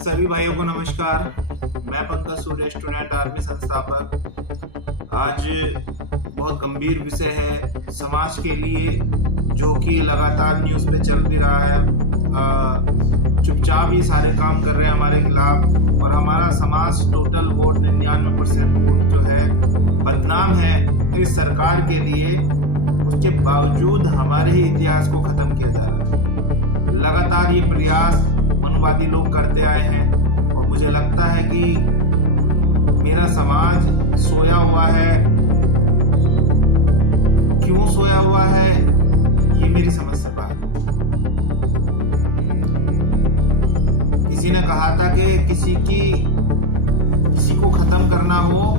सभी भाइयों को नमस्कार। मैं पंकज सूर्य, स्टूडेंट आर्मी संस्थापक। आज बहुत गंभीर विषय है समाज के लिए, जो कि लगातार न्यूज़ पे चल भी रहा है। चुपचाप ये सारे काम कर रहे हैं हमारे खिलाफ, और हमारा समाज टोटल वोट 99% वोट जो है बदनाम है इस सरकार के लिए। उसके बावजूद हमारे ही इतिहास को खत्म किया जा रहा है। लगातार ये प्रयास मनुवादी लोग करते आए हैं, और मुझे लगता है कि मेरा समाज सोया हुआ है। क्यों सोया हुआ है ये मेरी समझ से बाहर। किसी ने कहा था कि किसी को खत्म करना हो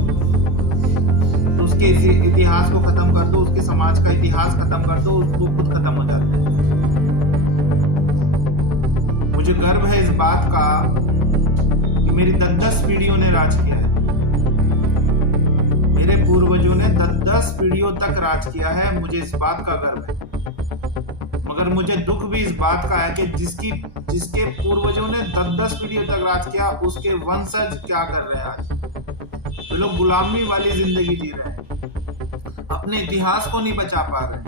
तो उसके इतिहास को खत्म कर दो, उसके समाज का इतिहास खत्म कर दो, उसको खुद खत्म हो जाता है। मुझे गर्व है इस बात का कि मेरी 10 पीढ़ियों ने राज किया है। मेरे पूर्वजों ने 10 पीढ़ियों तक राज किया है। मुझे इस बात का गर्व है, मगर मुझे दुख भी इस बात का है कि जिसके पूर्वजों ने 10 पीढ़ियों तक राज किया, उसके वंशज क्या कर रहे हैं आज। वे लोग गुलामी वाली जिंदगी जी रहे हैं, अपने इतिहास को नहीं बचा पा रहे।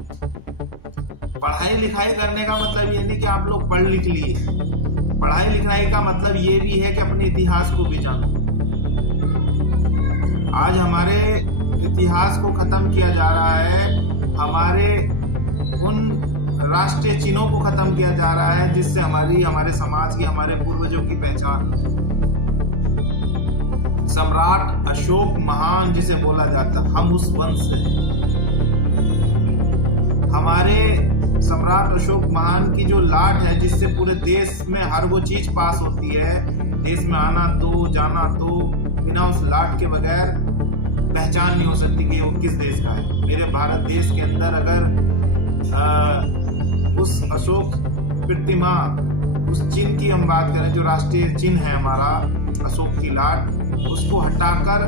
पढ़ाई लिखाई करने का मतलब ये नहीं कि आप लोग पढ़ लिख लिए। पढ़ाई लिखाई का मतलब ये भी है कि अपने इतिहास को भी जानो। आज हमारे इतिहास को खत्म किया जा रहा है, हमारे उन राष्ट्रीय चिन्हों को खत्म किया जा रहा है जिससे हमारे समाज की, हमारे पूर्वजों की पहचान। सम्राट अशोक महान जिसे बोला जाता, हम उस वंश से हैं। हमारे सम्राट अशोक महान की जो लाट है, जिससे पूरे देश में हर वो चीज पास होती है, देश में आना दो जाना दो, बिना उस लाट के बगैर पहचान नहीं हो सकती कि वो किस देश का है। मेरे भारत देश के अंदर अगर उस अशोक प्रतिमा, उस चिन्ह की हम बात करें, जो राष्ट्रीय चिन्ह है हमारा अशोक की लाट, उसको हटाकर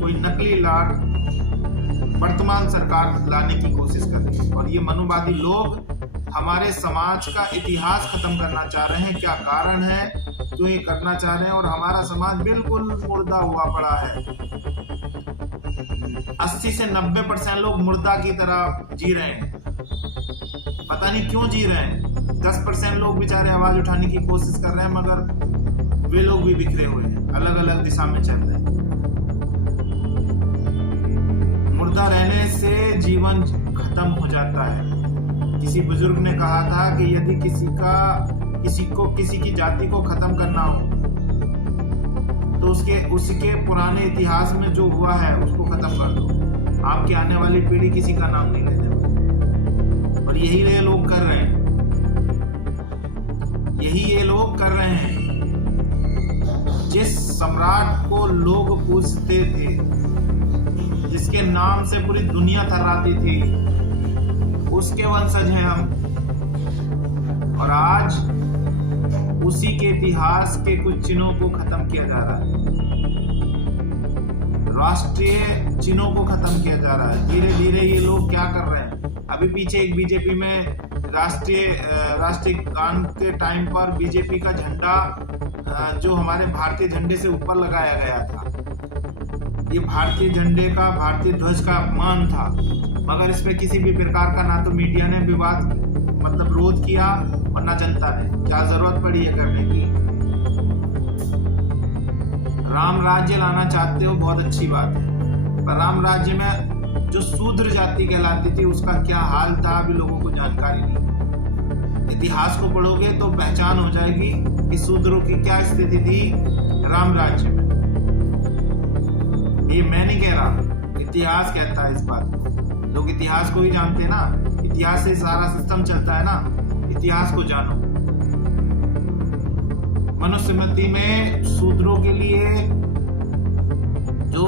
कोई नकली लाट वर्तमान सरकार लाने की कोशिश कर रही है। और ये मनुवादी लोग हमारे समाज का इतिहास खत्म करना चाह रहे हैं। क्या कारण है, क्यों ये करना चाह रहे हैं? और हमारा समाज बिल्कुल मुर्दा हुआ पड़ा है। 80 से 90% लोग मुर्दा की तरह जी रहे हैं। पता नहीं क्यों जी रहे हैं। 10% लोग बेचारे आवाज उठाने की कोशिश कर रहे हैं, मगर वे लोग भी बिखरे हुए हैं, अलग अलग दिशा में चल रहे हैं। मुर्दा रहने से जीवन खत्म हो जाता है। किसी बुजुर्ग ने कहा था कि यदि किसी की जाति को खत्म करना हो तो उसके पुराने इतिहास में जो हुआ है उसको खत्म कर दो। आपकी आने वाली पीढ़ी किसी का नाम नहीं लेने वाली। और यही ये लोग कर रहे हैं, जिस सम्राट को लोग पूजते थे, जिसके नाम से पूरी दुनिया थर्राती थी, उसके वंशज हैं हम। और आज उसी के इतिहास के कुछ चिन्हों को खत्म किया जा रहा है, राष्ट्रीय चिन्हों को खत्म किया जा रहा है। धीरे धीरे ये लोग क्या कर रहे हैं, अभी पीछे एक बीजेपी में राष्ट्रीय गान के टाइम पर बीजेपी का झंडा जो हमारे भारतीय झंडे से ऊपर लगाया गया था, ये भारतीय झंडे का, भारतीय ध्वज का अपमान था। मगर इसमें किसी भी प्रकार का ना तो मीडिया ने विवाद विरोध किया और ना जनता ने। क्या जरूरत पड़ी है करने की? राम राज्य लाना चाहते हो, बहुत अच्छी बात है, पर राम राज्य में जो शूद्र जाति कहलाती थी उसका क्या हाल था, अभी लोगों को जानकारी नहीं है। इतिहास को पढ़ोगे तो पहचान हो जाएगी कि शूद्रों की क्या स्थिति थी राम राज्य में। ये मैं नहीं कह रहा, इतिहास कहता है इस बात को। लोग इतिहास को ही जानते हैं ना, इतिहास से सारा सिस्टम चलता है ना। इतिहास को जानो। मनुस्मृति में शूद्रों के लिए जो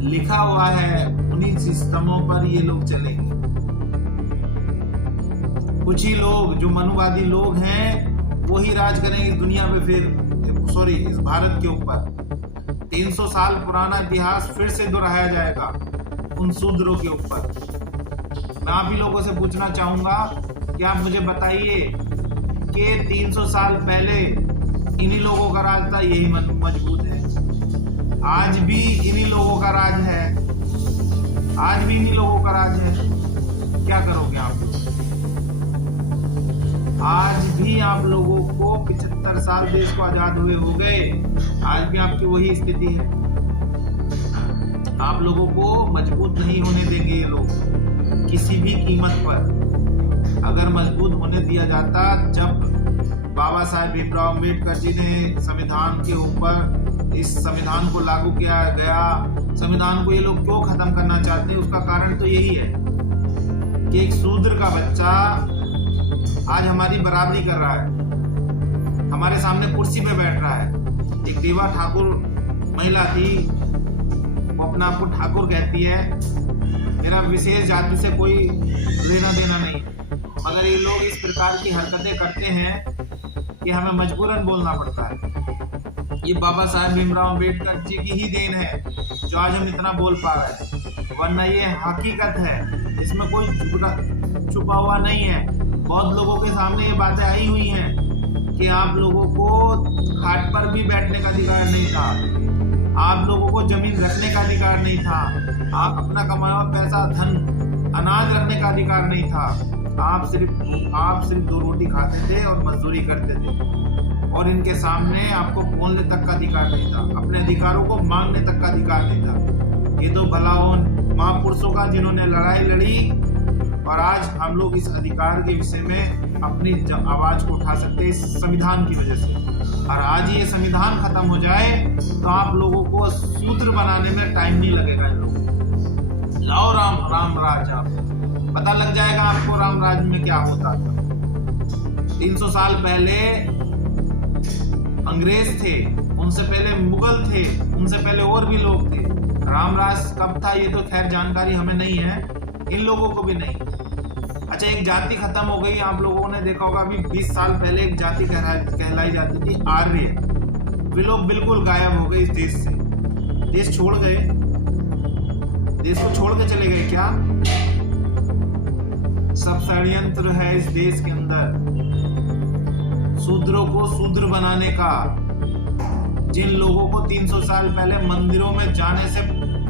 लिखा हुआ है, उन्हीं सिस्टमों पर ये लोग चलेंगे। कुछ ही लोग जो मनुवादी लोग हैं वो ही राज करेंगे इस दुनिया में, इस भारत के ऊपर। 300 साल पुराना इतिहास फिर से दोहराया जाएगा उन शूद्रों के ऊपर। मैं आप ही लोगों से पूछना चाहूंगा कि आप मुझे बताइए कि 300 साल पहले इन्हीं लोगों का राज था, यही मजबूत है। आज भी इन्हीं लोगों का राज है, आज भी इन्हीं लोगों का राज है। क्या करोगे आप लोग? आज भी आप लोगों को 75 साल देश को आजाद हुए हो गए, आज भी आपकी वही स्थिति है। आप लोगों को मजबूत नहीं होने देंगे ये लोग किसी भी कीमत पर। अगर मजबूत होने दिया जाता, जब बाबा साहेब भीमराव अम्बेडकर जी ने संविधान के ऊपर इस संविधान को लागू किया गया, संविधान को ये लोग क्यों खत्म करना चाहते हैं, उसका कारण तो यही है कि एक शूद्र का बच्चा आज हमारी बराबरी कर रहा है, हमारे सामने कुर्सी पे बैठ रहा है। एक दीवा ठाकुर महिला थी, वो अपना आपको ठाकुर कहती है, मेरा विशेष जाति से कोई लेना देना नहीं, मगर ये लोग इस प्रकार की हरकतें करते हैं कि हमें मजबूरन बोलना पड़ता है। ये बाबा साहेब भीमराव अम्बेडकर जी की ही देन है जो आज हम इतना बोल पा रहे हैं, वरना ये हकीकत है, इसमें कोई छुपा हुआ नहीं है। बहुत लोगों के सामने ये बातें आई हुई हैं कि आप लोगों को खाट पर भी बैठने का अधिकार नहीं था, आप लोगों को जमीन रखने का अधिकार नहीं था, आप अपना कमाया हुआ पैसा, धन, अनाज रखने का अधिकार नहीं था। आप सिर्फ 2 रोटी खाते थे और मजदूरी करते थे, और इनके सामने आपको बोलने तक का अधिकार नहीं था, अपने अधिकारों को मांगने तक का अधिकार नहीं था। ये तो भला उन महापुरुषों का जिन्होंने लड़ाई लड़ी, और आज हम लोग इस अधिकार के विषय में अपनी आवाज को उठा सकते हैं इस संविधान की वजह से। और आज ये संविधान खत्म हो जाए तो आप लोगों को सूत्र बनाने में टाइम नहीं लगेगा। इन लोगों लाओ राम राज, आप पता लग जाएगा आपको राम राज में क्या होता था। 300 साल पहले अंग्रेज थे, उनसे पहले मुगल थे, उनसे पहले और भी लोग थे। राम राज कब था ये तो खैर जानकारी हमें नहीं है, इन लोगों को भी नहीं। अच्छा, एक जाति खत्म हो गई, आप लोगों ने देखा होगा, अभी 20 साल पहले एक जाति कहलाई जाती थी आर्य, वे लोग बिल्कुल गायब हो गए इस देश से। देश छोड़ गए, देश को छोड़ के चले गए क्या? सब षड्यंत्र है इस देश के अंदर, शूद्रों को शूद्र बनाने का। जिन लोगों को 300 साल पहले मंदिरों में जाने से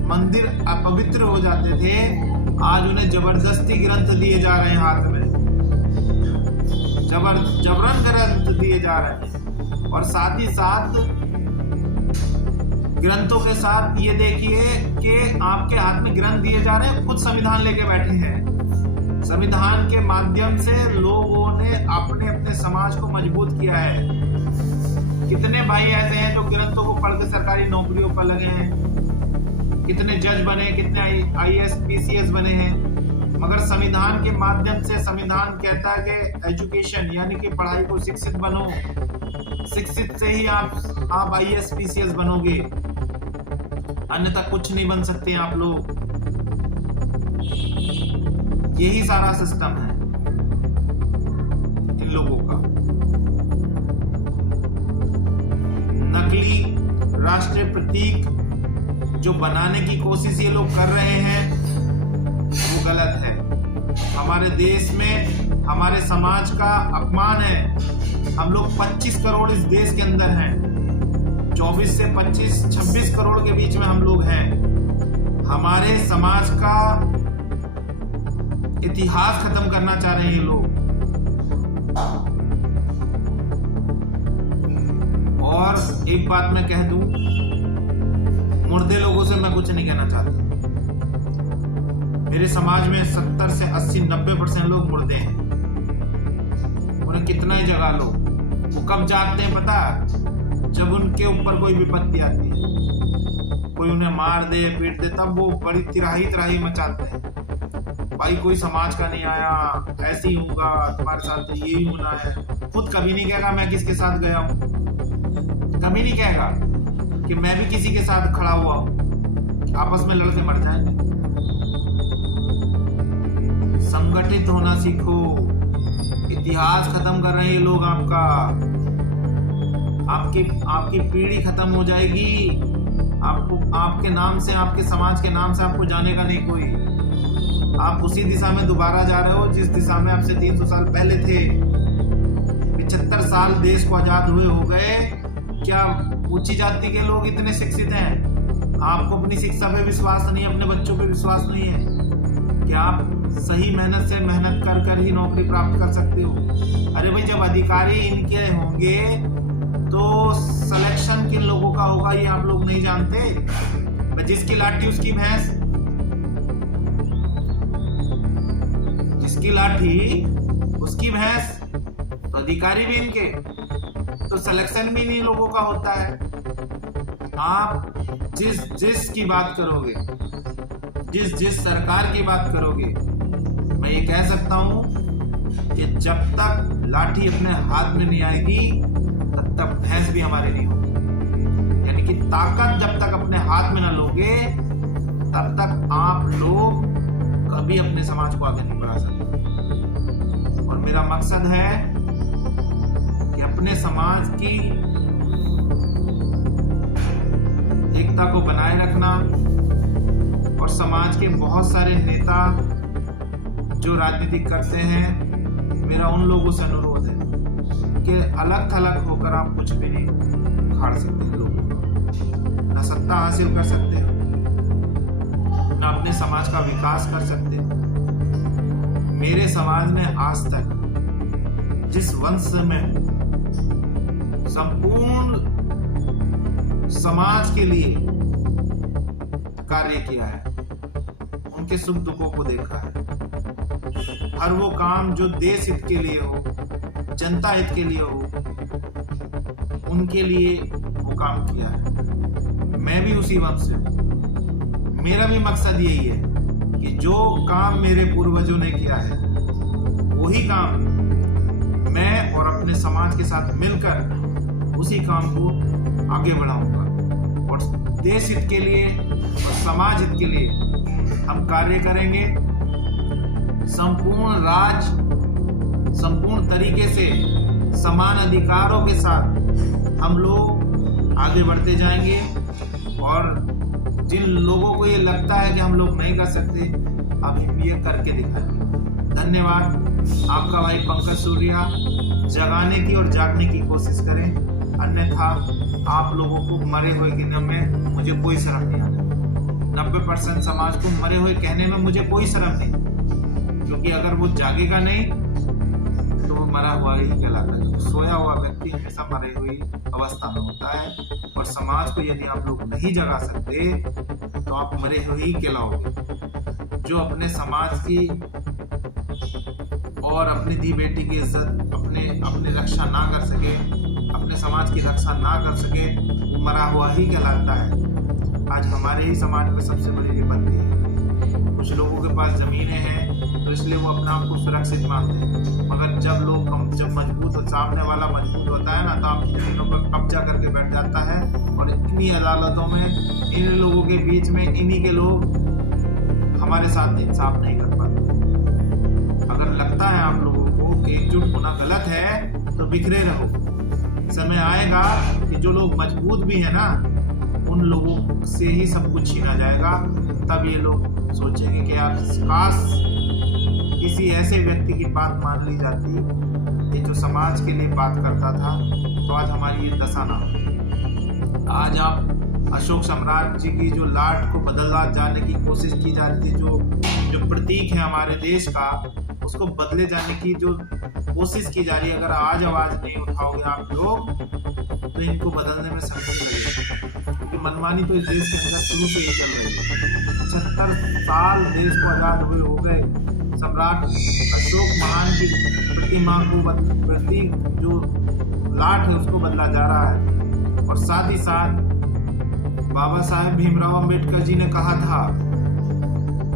मंदिर अपवित्र हो जाते थे, आज उन्हें जबरदस्ती ग्रंथ दिए जा रहे हैं, हाथ में जबरन ग्रंथ दिए जा रहे हैं। और साथ ही साथ ग्रंथों के साथ ये देखिए कि आपके हाथ में ग्रंथ दिए जा रहे हैं, खुद संविधान लेके बैठे हैं। संविधान के माध्यम से लोगों ने अपने अपने समाज को मजबूत किया है। कितने भाई ऐसे हैं जो ग्रंथों को पढ़ के सरकारी नौकरियों पर लगे हैं, कितने जज बने, कितने IAS PCS बने हैं, मगर संविधान के माध्यम से संविधान कहता है कि एजुकेशन यानी कि पढ़ाई को शिक्षित बनो, शिक्षित से ही आप IAS PCS बनोगे, अन्यथा कुछ नहीं बन सकते आप लोग। यही सारा सिस्टम है इन लोगों का। नकली राष्ट्रीय प्रतीक जो बनाने की कोशिश ये लोग कर रहे हैं वो गलत है। हमारे देश में हमारे समाज का अपमान है। हम लोग 25 करोड़ इस देश के अंदर हैं, 24 से 26 करोड़ के बीच में हम लोग हैं। हमारे समाज का इतिहास खत्म करना चाह रहे हैं ये लोग। और एक बात मैं कह दूं, मुर्दे लोगों से मैं कुछ नहीं कहना चाहता। मेरे समाज में 70 से 80-90% लोग मुर्दे हैं। उन्हें कितना ही जगा लो, वो कब जागते हैं पता? जब उनके ऊपर कोई विपत्ति आती है, कोई उन्हें मार दे, पीट दे, तब वो बड़ी तिराही मचाते हैं। भाई कोई समाज का नहीं आया, ऐसे ही होगा, तुम्हारे साथ तो यही होना है। खुद कभी नहीं कहेगा मैं किसके साथ गया हूँ, कभी नहीं कहेगा कि मैं भी किसी के साथ खड़ा हुआ हूं। आपस में लड़के मर जाएंगे। संगठित होना सीखो। इतिहास खत्म कर रहे हैं ये लोग आपका। आपकी पीढ़ी खत्म हो जाएगी। आपको आपके नाम से, आपके समाज के नाम से आपको जानेगा नहीं कोई। आप उसी दिशा में दोबारा जा रहे हो जिस दिशा में आपसे 300 साल पहले थे। 75 साल देश को आजाद हुए हो गए, क्या ऊंची जाति के लोग इतने शिक्षित हैं? आपको अपनी शिक्षा पे विश्वास नहीं है, अपने बच्चों पे विश्वास नहीं है? क्या आप सही मेहनत से मेहनत कर कर ही नौकरी प्राप्त कर सकते हो? अरे भाई, जब अधिकारी इनके होंगे तो सिलेक्शन किन लोगों का होगा ये आप लोग नहीं जानते? जिसकी लाठी उसकी भैंस, जिसकी लाठी उसकी भैंस। तो अधिकारी भी इनके, तो सिलेक्शन भी इन्हीं लोगों का होता है। आप जिस की बात करोगे, जिस सरकार की बात करोगे, मैं ये कह सकता हूं कि जब तक लाठी अपने हाथ में नहीं आएगी तब तक भैंस भी हमारी नहीं होगी। यानी कि ताकत जब तक अपने हाथ में ना लोगे तब तक आप लोग कभी अपने समाज को आगे नहीं बढ़ा सकते। और मेरा मकसद है कि अपने समाज की एकता को बनाए रखना। और समाज के बहुत सारे नेता जो राजनीति करते हैं, मेरा उन लोगों से अनुरोध है कि अलग थलग होकर आप कुछ भी नहीं उखाड़ सकते लोग, ना सत्ता हासिल कर सकते हो, ना अपने समाज का विकास कर सकते हो। मेरे समाज ने आज तक जिस वंश में संपूर्ण समाज के लिए कार्य किया है, उनके सुख दुखों को देखा है। हर वो काम जो देश हित के लिए हो, जनता हित के लिए हो, उनके लिए वो काम किया है। मैं भी उसी वंश से हूं। मेरा भी मकसद यही है कि जो काम मेरे पूर्वजों ने किया है वही काम मैं और अपने समाज के साथ मिलकर उसी काम को आगे बढ़ाऊंगा। और देश हित के लिए और समाज हित के लिए हम कार्य करेंगे। संपूर्ण तरीके से समान अधिकारों के साथ हम लोग आगे बढ़ते जाएंगे। और जिन लोगों को ये लगता है कि हम लोग नहीं कर सकते, अब हम ये करके दिखाएंगे। धन्यवाद। आपका भाई पंकज सूर्या। जगाने की और जागने की कोशिश करें, अन्यथा आप लोगों को मरे हुए गिनने में मुझे कोई शर्म नहीं आता। 90% समाज को मरे हुए कहने में मुझे कोई शर्म नहीं, क्योंकि अगर वो जागेगा नहीं तो वो मरा हुआ ही कहलाता है। सोया हुआ व्यक्ति हमेशा मरी हुई अवस्था में होता है। और समाज को यदि आप लोग नहीं जगा सकते तो आप मरे हुए ही कहलाओगे। जो अपने समाज की और अपनी दी बेटी की इज्जत अपने रक्षा ना कर सके, अपने समाज की रक्षा ना कर सके, वो मरा हुआ ही कहलाता है। आज हमारे ही समाज में सबसे बड़ी विपत्ति है। कुछ लोगों के पास जमीनें हैं तो इसलिए वो अपने आप को सुरक्षित मानते हैं, मगर जब मजबूत और सामने वाला मजबूत होता है ना, तो आपकी जमीनों पर कब्जा करके बैठ जाता है। और इन्हीं अदालतों में, इन लोगों के बीच में इन्हीं के लोग हमारे साथ इंसाफ नहीं कर पाते। अगर लगता है आप लोगों को कि एकजुट होना गलत है तो बिखरे रहो। समय आएगा कि जो लोग मजबूत भी है ना, उन लोगों से ही सब कुछ छीना जाएगा। तब ये लोग सोचेंगे कि यार काश किसी ऐसे व्यक्ति की बात मान ली जाती कि जो समाज के लिए बात करता था, तो आज हमारी ये दशा ना हो। आज आप अशोक सम्राट जी की जो लाट को बदलना जाने की कोशिश की जा रही थी, जो प्रतीक है हमारे देश का, उसको बदले जाने की जो कोशिश की जा रही है, अगर आज आवाज नहीं उठाओगे आप लोग तो इनको बदलने में समय लगेगा। क्योंकि मनमानी तो इस देश के अंदर शुरू से ही चल रही है। 75 साल देश को आजाद हुए हो गए। सम्राट अशोक महान की प्रतिमा को प्रतीक जो लाट है उसको बदला जा रहा है। और साथ ही साथ बाबा साहेब भीमराव अंबेडकर जी ने कहा था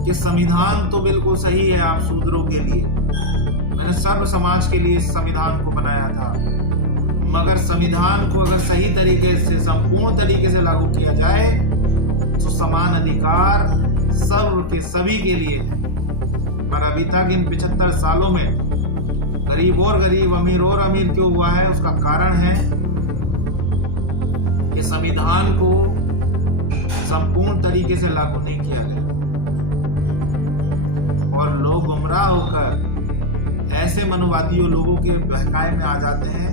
कि संविधान तो बिल्कुल सही है आप शूद्रों के लिए, मैंने सर्व समाज के लिए संविधान को बनाया था, मगर संविधान को अगर सही तरीके से, संपूर्ण तरीके से लागू किया जाए तो समान अधिकार सर्व के सभी के लिए है। पर अभी तक इन 75 सालों में गरीब और गरीब, अमीर और अमीर क्यों हुआ है, उसका कारण है कि संविधान को संपूर्ण तरीके से लागू नहीं किया गया। और लोग गुमराह होकर ऐसे मनुवादियों लोगों के बहकाए में आ जाते हैं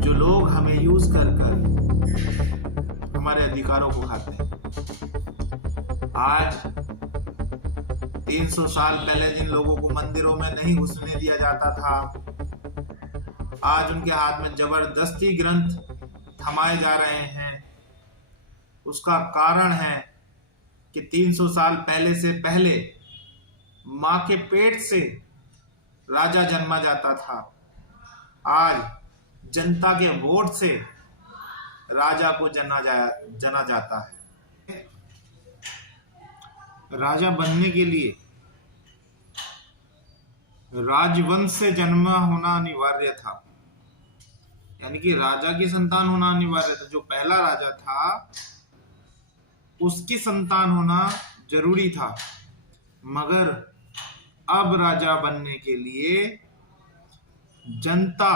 जो लोग हमें यूज कर कर हमारे अधिकारों को खाते हैं। आज 300 साल पहले जिन लोगों को मंदिरों में नहीं घुसने दिया जाता था, आज उनके हाथ में जबरदस्ती ग्रंथ थमाए जा रहे हैं। उसका कारण है कि 300 साल पहले मां के पेट से राजा जन्मा जाता था। आज जनता के वोट से राजा को जना जाता है। राजा बनने के लिए राजवंश से जन्मा होना अनिवार्य था, यानी कि राजा की संतान होना अनिवार्य था। जो पहला राजा था उसकी संतान होना जरूरी था, मगर अब राजा बनने के लिए जनता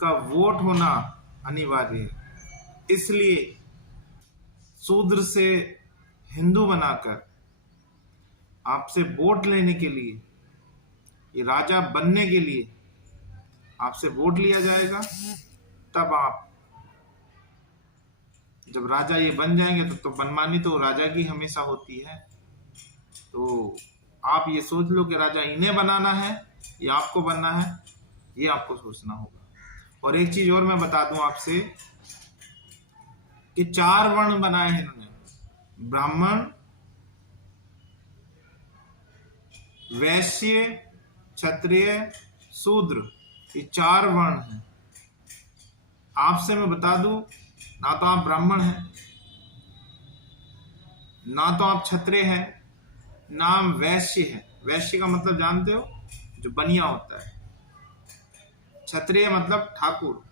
का वोट होना अनिवार्य है। इसलिए शूद्र से हिंदू बनाकर आपसे वोट लेने के लिए, ये राजा बनने के लिए आपसे वोट लिया जाएगा। तब आप जब राजा ये बन जाएंगे तो मनमानी तो राजा की हमेशा होती है। तो आप ये सोच लो कि राजा इन्हें बनाना है या आपको बनना है, ये आपको सोचना होगा। और एक चीज और मैं बता दूं आपसे कि 4 वर्ण बनाए हैं इन्होंने, ब्राह्मण, वैश्य, क्षत्रिय, शूद्र, ये 4 वर्ण हैं। आपसे मैं बता दूं, ना तो आप ब्राह्मण हैं, ना तो आप क्षत्रिय हैं, ना आप वैश्य हैं। वैश्य का मतलब जानते हो, जो बनिया होता है। क्षत्रिय मतलब ठाकुर,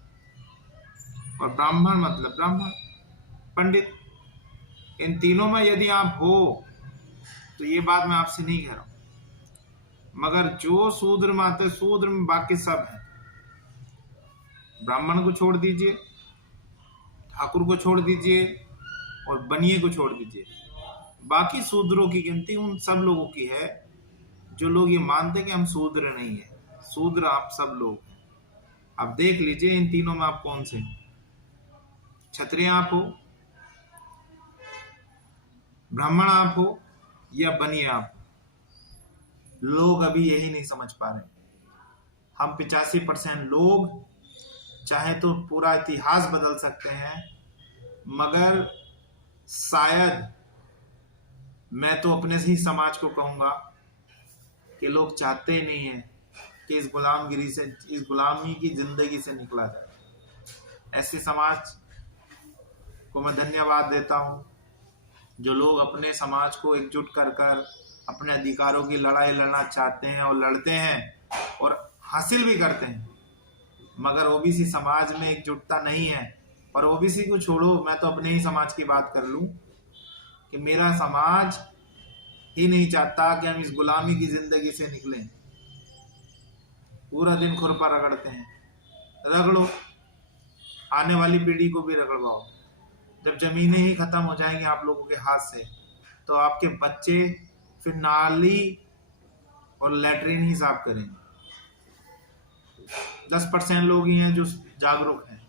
और ब्राह्मण मतलब ब्राह्मण, पंडित। इन तीनों में यदि आप हो तो ये बात मैं आपसे नहीं कह रहा हूं, मगर जो शूद्र में आते, शूद्र में बाकी सब है। ब्राह्मण को छोड़ दीजिए, ठाकुर को छोड़ दीजिए और बनिए को छोड़ दीजिए। बाकी शूद्रों की गिनती उन सब लोगों की है जो लोग ये मानते हैं कि हम शूद्र नहीं है। शूद्र आप सब लोग हैं। आप देख लीजिए इन तीनों में आप कौन से हैं। क्षत्रिय आप हो, ब्राह्मण आप हो, या बनिए आप हो। लोग अभी यही नहीं समझ पा रहे। हम 85% लोग चाहे तो पूरा इतिहास बदल सकते हैं, मगर शायद मैं तो अपने ही समाज को कहूंगा कि लोग चाहते ही नहीं है कि इस गुलामगिरी से, इस गुलामी की जिंदगी से निकला जाए। ऐसे समाज को मैं धन्यवाद देता हूं जो लोग अपने समाज को एकजुट कर कर अपने अधिकारों की लड़ाई लड़ना चाहते हैं और लड़ते हैं और हासिल भी करते हैं। मगर ओबीसी समाज में एकजुटता नहीं है। और ओबीसी को छोड़ो, मैं तो अपने ही समाज की बात कर लूं कि मेरा समाज ही नहीं चाहता कि हम इस गुलामी की जिंदगी से निकलें। पूरा दिन खुरपा रगड़ते हैं। रगड़ो, आने वाली पीढ़ी को भी रगड़वाओ। जब जमीनें ही खत्म हो जाएंगी आप लोगों के हाथ से, तो आपके बच्चे फिर नाली और लैट्रिन ही साफ करेंगे। 10% लोग ही हैं जो जागरूक हैं।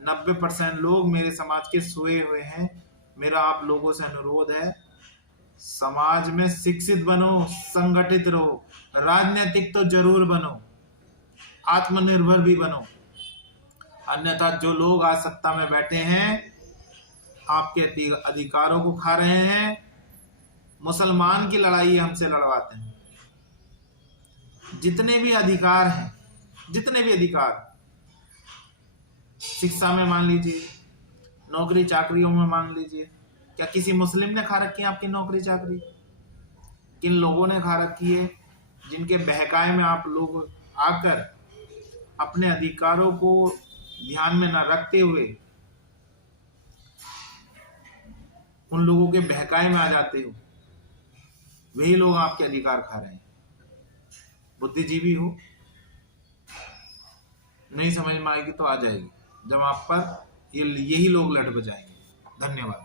90% लोग मेरे समाज के सोए हुए हैं। मेरा आप लोगों से अनुरोध है, समाज में शिक्षित बनो, संगठित रहो, राजनीतिक तो जरूर बनो, आत्मनिर्भर भी बनो। अन्यथा जो लोग आज सत्ता में बैठे हैं आपके अधिकारों को खा रहे हैं। मुसलमान की लड़ाई हमसे लड़वाते हैं। जितने भी अधिकार हैं, जितने भी अधिकार, शिक्षा में मान लीजिए, नौकरी चाकरियों में मान लीजिए, क्या किसी मुस्लिम ने खा रखी है आपकी नौकरी चाकरी? किन लोगों ने खा रखी है? जिनके बहकाए में आप लोग आकर अपने अधिकारों को ध्यान में न रखते हुए उन लोगों के बहकाए में आ जाते हो, वही लोग आपके अधिकार खा रहे हैं। बुद्धिजीवी हो, नहीं समझ में आएगी तो आ जाएगी, जब आप पर यही लोग लट बजाएंगे। धन्यवाद।